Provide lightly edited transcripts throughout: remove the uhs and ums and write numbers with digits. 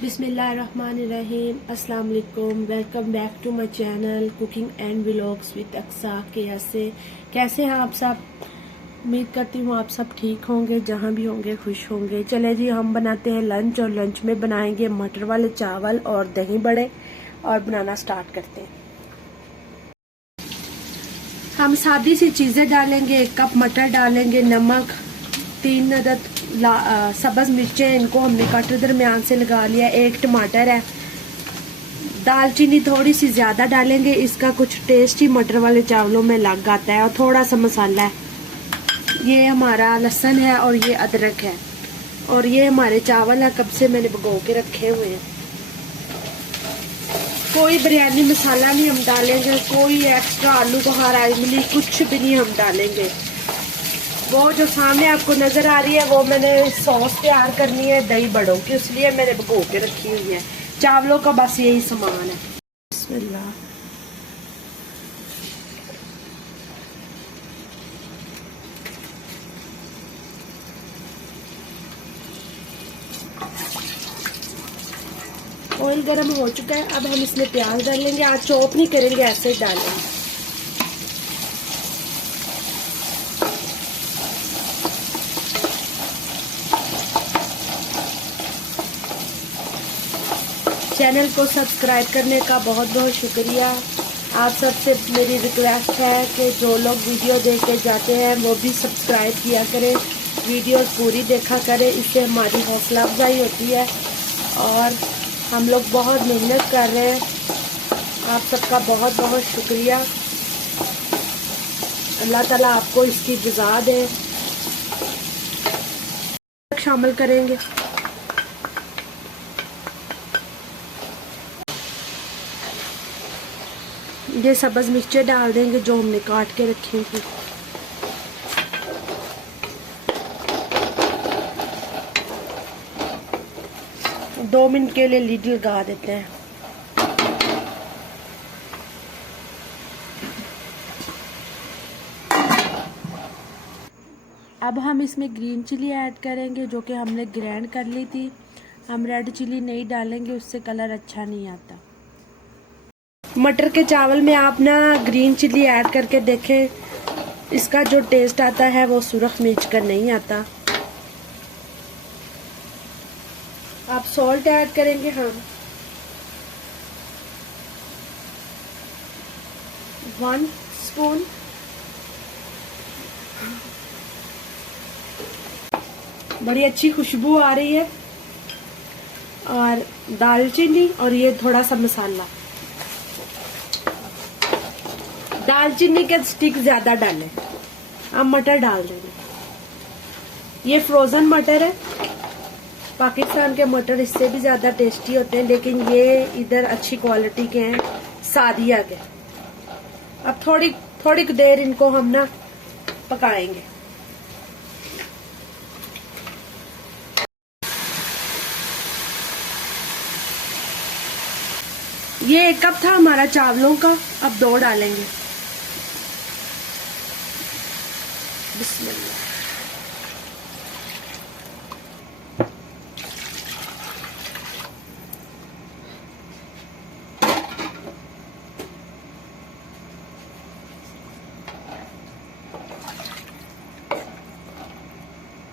बिस्मिल्लाहिर्रहमानिर्रहीम। अस्सलाम वालेकुम। Welcome back to my channel cooking and vlogs with Aqsa. कैसे हैं आप सब? उम्मीद करती हूँ आप सब ठीक होंगे, जहाँ भी होंगे खुश होंगे। चले जी, हम बनाते हैं लंच और लंच में बनाएंगे मटर वाले चावल और दही बड़े, और बनाना स्टार्ट करते हैं। हम सादी सी चीज़ें डालेंगे। 1 कप मटर डालेंगे, नमक, 3 अदद सब्ज़ मिर्चें, इनको हमने कटर दरमियान से लगा लिया। 1 टमाटर है। दालचीनी थोड़ी सी ज़्यादा डालेंगे, इसका कुछ टेस्ट ही मटर वाले चावलों में लग आता है। और थोड़ा सा मसाला है, ये हमारा लहसुन है और ये अदरक है। और ये हमारे चावल है, कब से मैंने भिगो के रखे हुए हैं। कोई बिरयानी मसाला नहीं हम डालेंगे, कोई एक्स्ट्रा आलू बुखारा इमली कुछ भी नहीं हम डालेंगे। वो जो सामने आपको नजर आ रही है वो मैंने सॉस तैयार करनी है दही बड़ों की, इसलिए मैंने भिगो के रखी हुई है। चावलों का बस यही सामान है। बिस्मिल्लाह। ऑयल गर्म हो चुका है, अब हम इसमें प्याज डालेंगे। आज चॉप नहीं करेंगे, ऐसे ही डालेंगे। चैनल को सब्सक्राइब करने का बहुत बहुत शुक्रिया। आप सबसे मेरी रिक्वेस्ट है कि जो लोग वीडियो देख के जाते हैं वो भी सब्सक्राइब किया करें, वीडियो पूरी देखा करें, इससे हमारी हौसला अफजाई होती है। और हम लोग बहुत मेहनत कर रहे हैं, आप सबका बहुत बहुत शुक्रिया। अल्लाह ताला आपको इसकी जज़ा दे। शामिल करेंगे। ये सब्ज़ मिर्चें डाल देंगे जो हमने काट के रखी थी। दो मिनट के लिए लीड लगा देते हैं। अब हम इसमें ग्रीन चिली ऐड करेंगे जो कि हमने ग्राइंड कर ली थी। हम रेड चिली नहीं डालेंगे, उससे कलर अच्छा नहीं आता। मटर के चावल में आप ना ग्रीन चिली ऐड करके देखें, इसका जो टेस्ट आता है वो सुरख मिर्च का नहीं आता। आप सॉल्ट ऐड करेंगे हम 1 स्पून। बड़ी अच्छी खुशबू आ रही है। और दालचीनी और ये थोड़ा सा मसाला। दालचीनी के स्टिक ज्यादा डालें। अब मटर डाल देंगे। ये फ्रोजन मटर है, पाकिस्तान के मटर इससे भी ज्यादा टेस्टी होते हैं, लेकिन ये इधर अच्छी क्वालिटी के हैं, सादिया के। अब थोड़ी देर इनको हम ना पकाएंगे। ये 1 कप था हमारा चावलों का, अब 2 डालेंगे। बिस्मिल्लाह।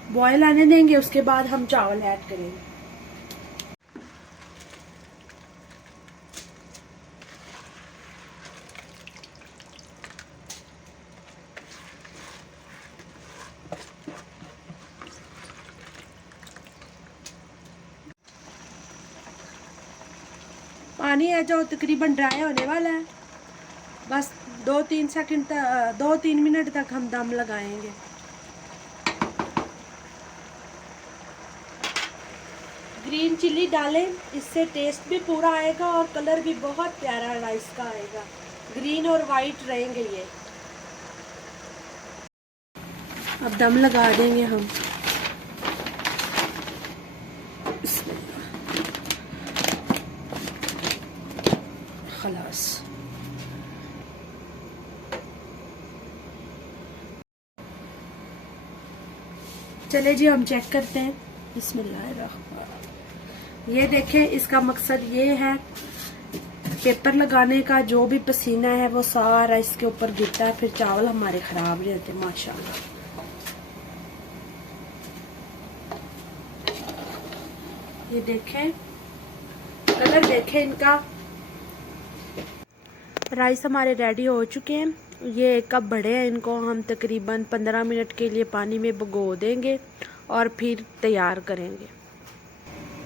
बॉयल आने देंगे, उसके बाद हम चावल ऐड करेंगे। पानी है जो तकरीबन ड्राई होने वाला है। बस 2-3 मिनट तक हम दम लगाएंगे। ग्रीन चिली डालें, इससे टेस्ट भी पूरा आएगा और कलर भी बहुत प्यारा राइस का आएगा। ग्रीन और वाइट रहेंगे ये। अब दम लगा देंगे हम। खलास। चले जी, हम चेक करते हैं। बिस्मिल्लाहिर्रहमानिर्रहीम। ये देखें, इसका मकसद ये है पेपर लगाने का, जो भी पसीना है वो सारा इसके ऊपर गिरता है, फिर चावल हमारे खराब नहीं होते माशाल्लाह। ये देखें, कलर देखें इनका। राइस हमारे रेडी हो चुके हैं। ये एक कप बड़े हैं, इनको हम तकरीबन 15 मिनट के लिए पानी में भिगो देंगे और फिर तैयार करेंगे।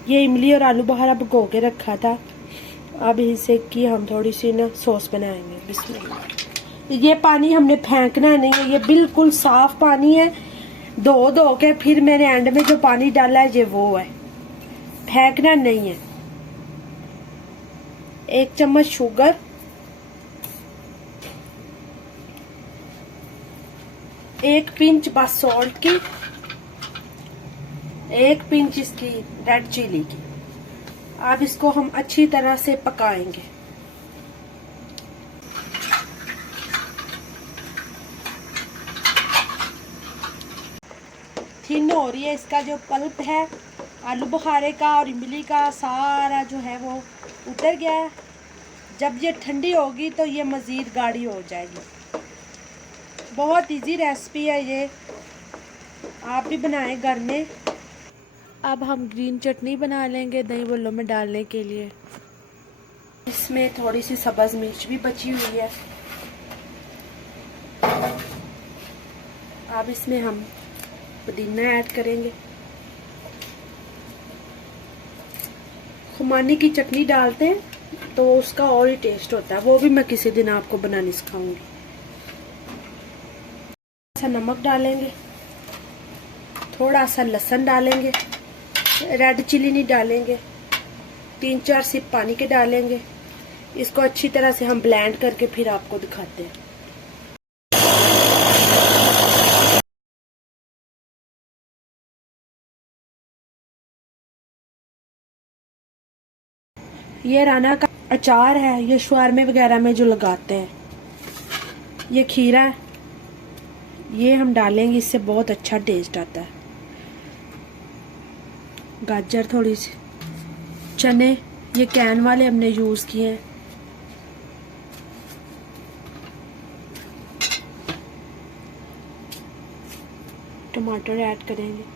ये इमली और आलू बुखारा भिगो के रखा था, अब इसे की हम थोड़ी सी ना सॉस बनाएंगे। बिस्मिल्लाह। ये पानी हमने फेंकना नहीं है, ये बिल्कुल साफ पानी है। धो के फिर मैंने एंड में जो पानी डाला है ये वो है, फेंकना नहीं है। 1 चम्मच शुगर, 1 पिंच बस सॉल्ट की, 1 पिंच इसकी रेड चिली की। अब इसको हम अच्छी तरह से पकाएंगे। थिन हो रही है, इसका जो पल्प है आलू बुखारे का और इमली का सारा जो है वो उतर गया है। जब ये ठंडी होगी तो ये मज़ीद गाढ़ी हो जाएगी। बहुत इजी रेसिपी है ये, आप भी बनाएं घर में। अब हम ग्रीन चटनी बना लेंगे दही बल्लों में डालने के लिए। इसमें थोड़ी सी सब्ज़ मिर्च भी बची हुई है। अब इसमें हम पुदीना ऐड करेंगे। खुमानी की चटनी डालते हैं तो उसका और ही टेस्ट होता है, वो भी मैं किसी दिन आपको बनानी सिखाऊंगी। थोड़ा सा नमक डालेंगे, थोड़ा सा लहसुन डालेंगे, रेड चिली नहीं डालेंगे, 3-4 सिप पानी के डालेंगे। इसको अच्छी तरह से हम ब्लेंड करके फिर आपको दिखाते हैं। ये राना का अचार है, ये शवारमे वगैरह में जो लगाते हैं। ये खीरा है, ये हम डालेंगे, इससे बहुत अच्छा टेस्ट आता है। गाजर थोड़ी सी, चने ये कैन वाले हमने यूज किए हैं। टमाटर ऐड करेंगे।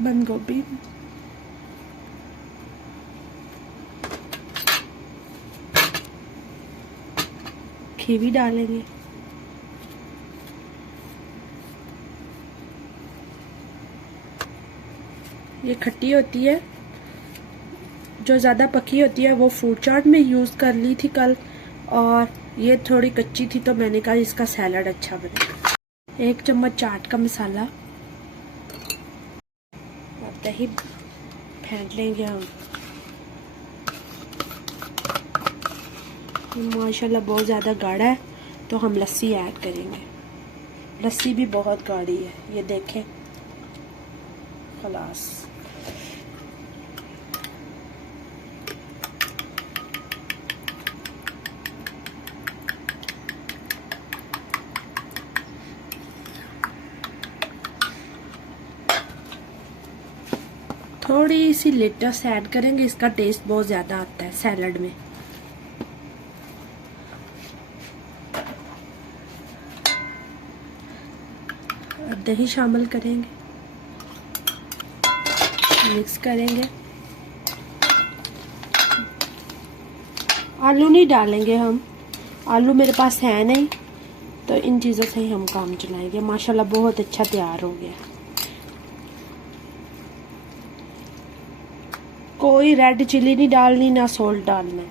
बंद गोभी, कीवी डालेंगे। ये खट्टी होती है, जो ज़्यादा पकी होती है वो फ्रूट चाट में यूज़ कर ली थी कल, और ये थोड़ी कच्ची थी तो मैंने कहा इसका सैलड अच्छा बने। 1 चम्मच चाट का मसाला, दही फेंट लेंगे हम। माशाल्लाह बहुत ज़्यादा गाढ़ा है तो हम लस्सी ऐड करेंगे। लस्सी भी बहुत गाढ़ी है, ये देखें। खलास, थोड़ी सी लेटस ऐड करेंगे, इसका टेस्ट बहुत ज़्यादा आता है सैलड में। अब दही शामिल करेंगे, मिक्स करेंगे। आलू नहीं डालेंगे हम, आलू मेरे पास है नहीं, तो इन चीज़ों से ही हम काम चलाएंगे। माशाल्लाह बहुत अच्छा तैयार हो गया। कोई रेड चिली नहीं डालनी, ना सॉल्ट डालना।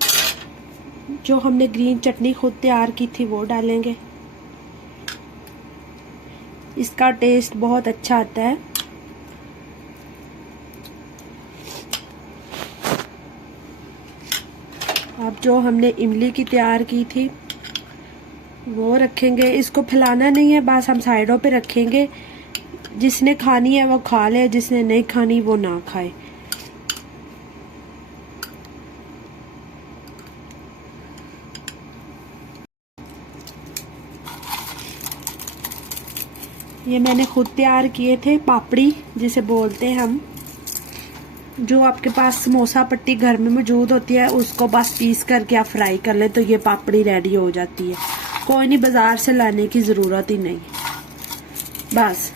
जो हमने ग्रीन चटनी खुद तैयार की थी वो डालेंगे, इसका टेस्ट बहुत अच्छा आता है। अब जो हमने इमली की तैयार की थी वो रखेंगे। इसको फैलाना नहीं है, बस हम साइडों पे रखेंगे। जिसने खानी है वो खा ले, जिसने नहीं खानी वो ना खाए। ये मैंने खुद तैयार किए थे, पापड़ी जिसे बोलते हैं हम। जो आपके पास समोसा पट्टी घर में मौजूद होती है उसको बस पीस करके आप फ्राई कर लें तो ये पापड़ी रेडी हो जाती है। कोई नहीं, बाज़ार से लाने की ज़रूरत ही नहीं। बस